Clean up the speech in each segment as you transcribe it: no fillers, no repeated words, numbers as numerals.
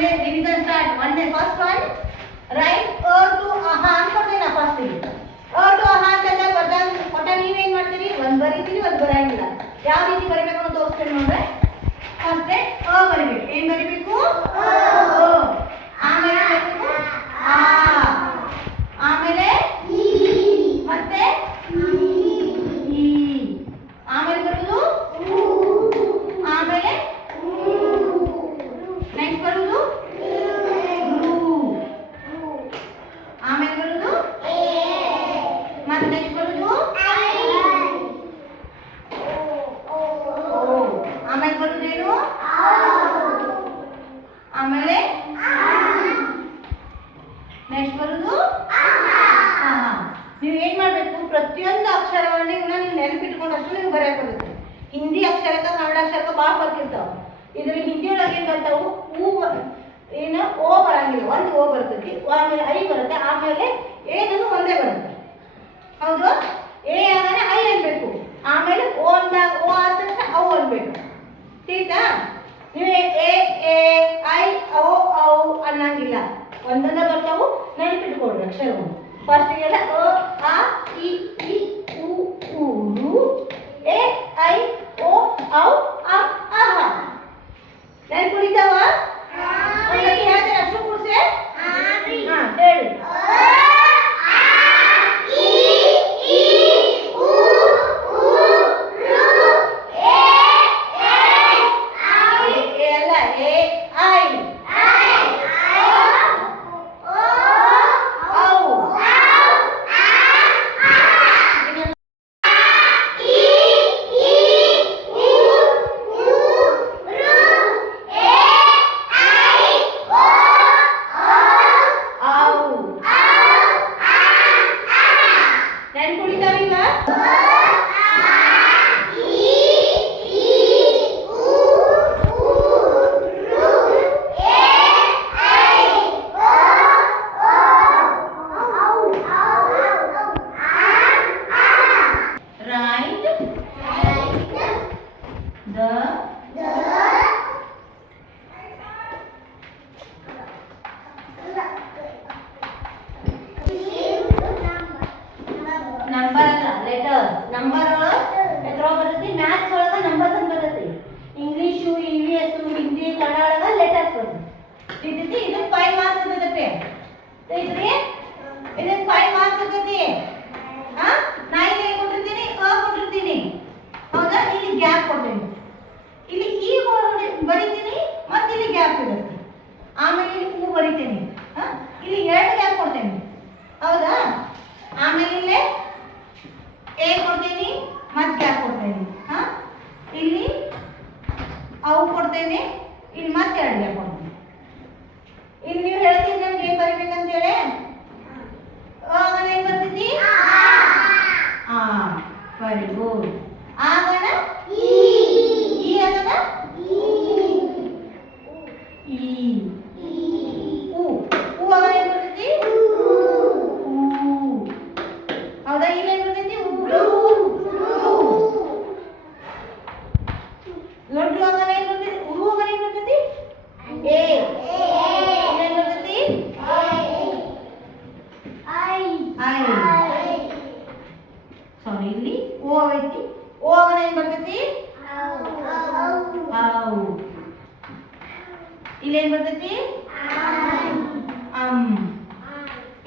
ಆಮೇಲೆ revision start. First one write a to ಅಹ ಅನ್ಕೊಡ್ತೀನಿ ನಾ ಫಸ್ಟ್ ಗೆ. ಅ ಟು ಅಹ ಅಂತ ಬರ್ದಾಗ ಒಟ್ಟ ನೀವೇನ್ ಮಾಡ್ತೀರಿ, ಒಂದು ಬರೀತೀರಿ ಒಂದು ಬರಂಗಿಲ್ಲ. ಯಾವ ರೀತಿ ಬರೀಬೇಕು ಅಂತ ತೋರಿಸ್ತೇನೆ ನೋಡ್ರೆ. ಫಸ್ಟ್ ಅ ಬರಿಬೇಕು. ಏನ್ ಬರಿಬೇಕು? ಅ. ಆಮೇಲೆ ಬರಿಬೇಕು ಆ, ಆಮೇಲೆ ಈ, ಮತ್ತೆ ಈ, ಆಮೇಲೆ ಬರುವುದು ಆಮೇಲೆ ನೆಕ್ಸ್ಟ್ ಬರುವುದು ಆಮೇಲೆ ಬರುವುದು ಮತ್ತೆ ನೆಕ್ಸ್ಟ್ ಬರುವುದು ಆಮೇಲೆ ಬರುವುದೇನು ಆಮೇಲೆ ನೆಕ್ಸ್ಟ್ ಬರುವುದು ನೀವು ಏನ್ ಮಾಡ್ಬೇಕು, ಪ್ರತಿಯೊಂದು ಅಕ್ಷರವನ್ನು ಇವನ್ನ ನೀವು ನೆನಪಿಟ್ಕೊಂಡಷ್ಟು ನೀವು ಬರೆಯಕ್ಕೆ ಬರುತ್ತೆ. ಹಿಂದಿ ಅಕ್ಷರಕ್ಕೆ ಕನ್ನಡ ಅಕ್ಷರಕ್ಕೆ ಭಾಳ ಫರ್ಕ್ ಇರ್ತಾವೆ. ಇದ್ರ ಹಿಂದಿ ಒಳಗೆ ಏನ್ ಬರ್ತಾವು, ಏನು ಓ ಬರಂಗಿಲ್ಲ, ಒಂದು ಓ ಬರ್ತೈತಿ, ಆಮೇಲೆ ಐ ಬರುತ್ತೆ, ಆಮೇಲೆ ಏನನ್ನು ಒಂದೇ ಬರುತ್ತೆ. ಹೌದು, ಎ ಆಗಾನೆ ಐ ಅನ್ಬೇಕು, ಆಮೇಲೆ ಓ ಅಂದಾಗ ಓ ಆದ ತಕ್ಷಣ ಔ ಅನ್ಬೇಕು. ಠೀಕಾ? ನೀವು ಎ ಎ ಐ ಔ ಔ ಅನ್ನಂಗಿಲ್ಲ, ಒಂದೊಂದೇ ಬರ್ತಾವು. ನೆನಪಿಟ್ಕೊಳ್ರಿ ಅಕ್ಷರಗಳು. ಫಸ್ಟಿಗೆಲ್ಲ ಅ ಆ ಇ ಈ ಉ ಊ ರು ಎ ಐ ಓ ಔ ಅ ಅಹ. ನೆನಪುಳಿತಾವ? ಒಂದ್ಸತಿ ಹೇಳ್ತೇನೆ, ಅಷ್ಟು ಕೂರ್ಸೆ. ಹಾ ಹೇಳಿ. ನಂಬರ್ ಎದ್ರೊಳಗೆ ಬರ್ತೈತಿ, ಮ್ಯಾಥ್ಸ್ ಒಳಗೆ ನಂಬರ್ಸ್ ಅಂತ ಬರ್ತೈತಿ. ಇಂಗ್ಲೀಷು, EVS, ಹಿಂದಿ, ಕನ್ನಡ ಒಳಗೆ ಲೆಟರ್ಸ್ ಬರ್ತೈತಿ. ಇದು 5 ಮಾರ್ಕ್ಸ್ ಇರ್ತೈತಿ. ಐತ್ರಿ, ಇದು 5 ಮಾರ್ಕ್ಸ್ ಇರ್ತೈತಿ. ನಾ ಇಲ್ಲಿ ಏನು ಕೊಟ್ಟಿರ್ತೀನಿ, ಅ ಕೊಟ್ಟಿರ್ತೀನಿ. ಹೌದಾ? ಇಲ್ಲಿ ಗ್ಯಾಪ್ ಕೊಡ್ತೀನಿ, ಇಲ್ಲಿ ಈ ಬರಿತೀನಿ, ಮತ್ತೆ ಇಲ್ಲಿ ಗ್ಯಾಪ್ ಇರುತ್ತೆ. ಆಮೇಲೆ ಇಲ್ಲಿ ಹೂ ಬರಿತೀನಿ, ಇಲ್ಲಿ 2 ಗ್ಯಾಪ್ ಕೊಡ್ತೇನೆ. ಹೌದಾ? ಆಮೇಲೆ ಇಲ್ಲೇ ಎ ಕೊಡ್ತೇನೆ, ಮತ್ತೆ ಗ್ಯಾಪ್ ಕೊಡ್ತೇನೆ. ಇಲ್ಲಿ ಅವು ಕೊಡ್ತೇನೆ, ಇಲ್ಲಿ ಮತ್ತೆ 2 ಗ್ಯಾಪ್ ಕೊಡ್ತೇನೆ. ಇಲ್ಲಿ ನೀವು ಹೇಳ್ತೀನಿ ನಮ್ಗೆ ಏನ್ ಬರಿಬೇಕಂತ ಹೇಳಿ. ಆಗನ ಏನ್ ಬರ್ತೈತಿ? Very good. ಆಗನ ಈ ಆಗನ ಈ ಉ ಆಗನ ಏನ್ ಬರ್ತೈತಿ? ಹೌದಾ? ಇಲ್ಲಿ ಏನ್ ಬರ್ತೈತಿ? ಲಡ್ಡು ಆಗನ ಏನ್ ಬರ್ತೈತಿ? ಉರು ಆಗನ ಏನ್ ಬರ್ತೈತಿ? ಎ. ಏನ್ ಬರ್ತೈತಿ? ಐ. ಸಾರಿ, ಇಲ್ಲಿ ಓ ಐತಿ. ಓ ಆಗನ ಏನ್ ಬರ್ತೈತಿ? ಔ. ಇಲ್ಲಿ ಏನ್ ಬರ್ತೈತಿ?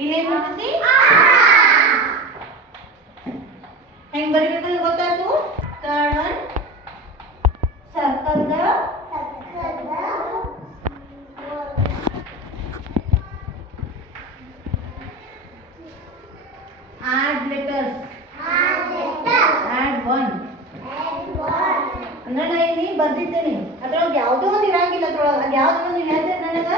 ಇಲ್ಲಿ ಏನ್ ಬರ್ತೈತಿ? ಹೆಂಗ್ ಬರಿಬೇಕು ಗೊತ್ತಾಯ್ತು? Third one, circle the add letters. add one. ಅಂದ್ರೆ ನಾ ಇಲ್ಲಿ ಬರ್ದಿದ್ದೇನೆ, ಅದ್ರೊಳಗೆ ಯಾವುದೋ ಒಂದು ಇರಂಗಿಲ್ಲ. ಅದ್ರೊಳಗೆ ಅದು ಯಾವ್ದು ನೀವು ಹೇಳ್ತೀರಿ ನನಗ?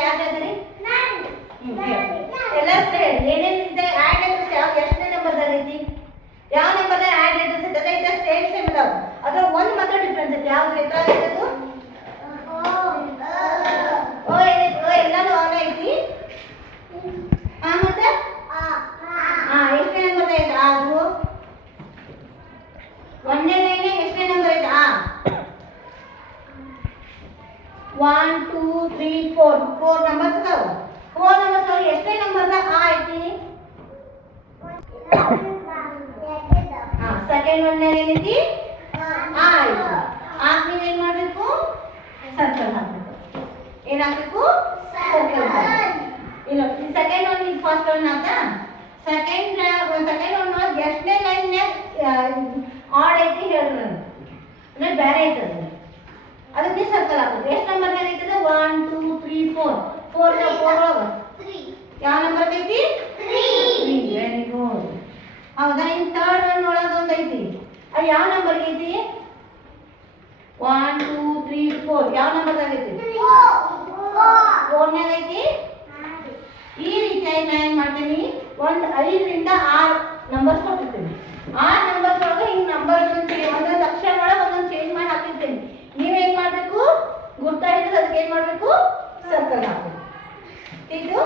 ಯಾರು ಹೇಳ್ತಾರೆ? ಎಲ್ಲರೂ ಹೇಳಿ ಏನೇನಿದೆ. ಆಡ್ ಲೆಟರ್ಸ್ ಯಾವ ಎಷ್ಟನೇ ನಂಬರ್ದಾಗ ಐತಿ, ಯಾವ ನಂಬರ್ದಾಗ ಆಡ್ ಲೆಟರ್ಸ್ ಇರ್ತದೆ? ಸೇಮ್ ಸೇಮ್ ಇದಾವೆ, ಅದ್ರ ಒಂದು ಮಾತ್ರ ಎತ್ತಾಗೈತೆ ಅದು ಓ ಎಲ್ಲಾನು ಆಗ ಐತಿ ಮತ್ತೆ ಎಷ್ಟನೇ ನಂಬರ್ ಐತೆ ಅದು ಒಂದನೇ ಲೈನ್ ಎಷ್ಟನೇ ನಂಬರ್ ಐತೆ 1 2 3 4 ನಂಬರ್ಸ್ ಅದಾವ 4 ನಂಬರ್ಸ್ ಅವ ಎಷ್ಟನೇ ನಂಬರ್ದಾಗ ಐತಿ ಸೆಕೆಂಡ್ ಒನ್ ಏನೈತಿ ಆಯ್ತು ಆಗ ನೀವು ಏನು ಮಾಡಬೇಕು ಸರ್ಕಲ್ ಹಾಕಬೇಕು ಏನು ಹಾಕಬೇಕು ಸರ್ಕಲ್ ಇಲ್ಲ ಈ ಸೆಕೆಂಡ್ ಒನ್ ಇದು ಫಸ್ಟ್ ಒನ್ ಆಯ್ತಾ ಸೆಕೆಂಡ್ ಒನ್ ಒಳಗೆ ಎಷ್ಟನೇ ಲೈನ್ಯಾಗ ಆಡ್ ಐತಿ ಹೇಳ್ರಿ ನನಗೆ ಅಂದರೆ ಬೇರೆ ಐತದ ಅದಕ್ಕೆ ಸರ್ಕಲ್ ಹಾಕೋದು ಎಷ್ಟು ನಂಬರ್ನಾಗ ಐತದ 1 2 3 4 ಒಳಗೆ ಯಾವ ನಂಬರ್ ಐತಿ 3 ವೆರಿ ಗುಡ್ ಹೌದಾ ಇನ್ನು ಥರ್ಡ್ ಒನ್ ಒಳಗೆ ಒಂದು ಐತಿ ಅದು ಯಾವ ನಂಬರ್ ಐತಿ 1 2 3 4 ಯಾವ ನಂಬರ್ದಾಗ ಐತಿ 4ನ್ಯಾಗ ಐತಿ ಈ ರೀತಿಯಾಗಿ ನಾನು ಏನು ಮಾಡ್ತೀನಿ ಒಂದು 5 ರಿಂದ 6 ನಂಬರ್ಸ್ ಕೊಟ್ಟಿರ್ತೀನಿ 6 ನಂಬರ್ಸ್ ಒಳಗೆ ಹಿಂಗೆ ನಂಬರ್ ಒಂದೊಂದು ಅಕ್ಷರ ಒಳಗೆ ಒಂದೊಂದು ಚೇಂಜ್ ಮಾಡಿ ಹಾಕಿರ್ತೀನಿ ನೀವೇನು ಮಾಡಬೇಕು ಗುರ್ತಾ ಹಿಡಿದು ಅದಕ್ಕೆ ಏನು ಮಾಡಬೇಕು ಸರ್ಕಲ್ ಹಾಕಬೇಕು ಇದು